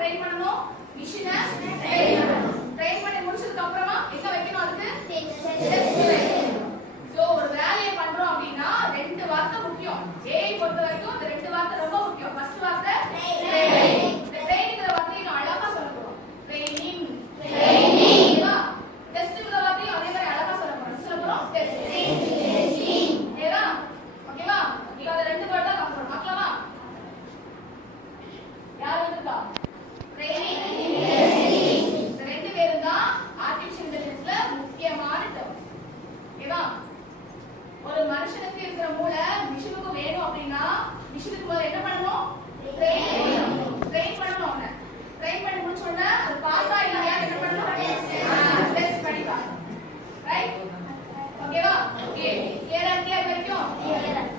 train பண்ணனும் மிஷினை train பண்ணனும் ட்ரெயின் பண்ணி முடிச்சதுக்கு அப்புறமா எங்க வைக்கணும் அதுக்கு சோ ஒரு வேலையை பண்றோம் அப்படினா ரெண்டு வார்த்தை முக்கியம் ஏஐ பொறுத்த வரைக்கும் இந்த ரெண்டு வார்த்தை ரொம்ப முக்கியம் ஃபர்ஸ்ட் வார்த்தை ட்ரெயின் இந்த ட்ரெயின்ங்கற வார்த்தையை நான் அழகா சொல்ல போறோம் ட்ரெயினிங் ஓகேவா டெஸ்ட்ங்கற வார்த்தையை அதே மாதிரி அழகா சொல்ல போறோம் டெஸ்டிங் ஏதா ஓகேவா இப்போ அந்த ரெண்டு வேர்ட் தான் பார்க்கணும் பார்க்கலாமா யார் வந்துட்டா ட்ரெயினிங் டெஸ்டிங் இந்த ரெண்டு பேரும் தான் ஆர்ட்டிஃபிஷியல் இன்டெலிஜென்ஸ்ல முக்கியமான டேர்ம் ஓகேவா ஒரு மனுஷனுக்கு இருக்கிற மூளை மிஷினுக்கு வேணும் அப்படினா மிஷினுக்கு முதல்ல என்ன பண்ணனும் ட்ரெயின் பண்ணனும் அவனை ட்ரெயின் பண்ணி முடிச்ச உடனே அது பாஸ் ஆயிடுயா என்ன பண்ணனும் டெஸ்ட் பண்ணி பாருங்க ரைட் ஓகேவா ஓகே கிளியரா வரைக்கும்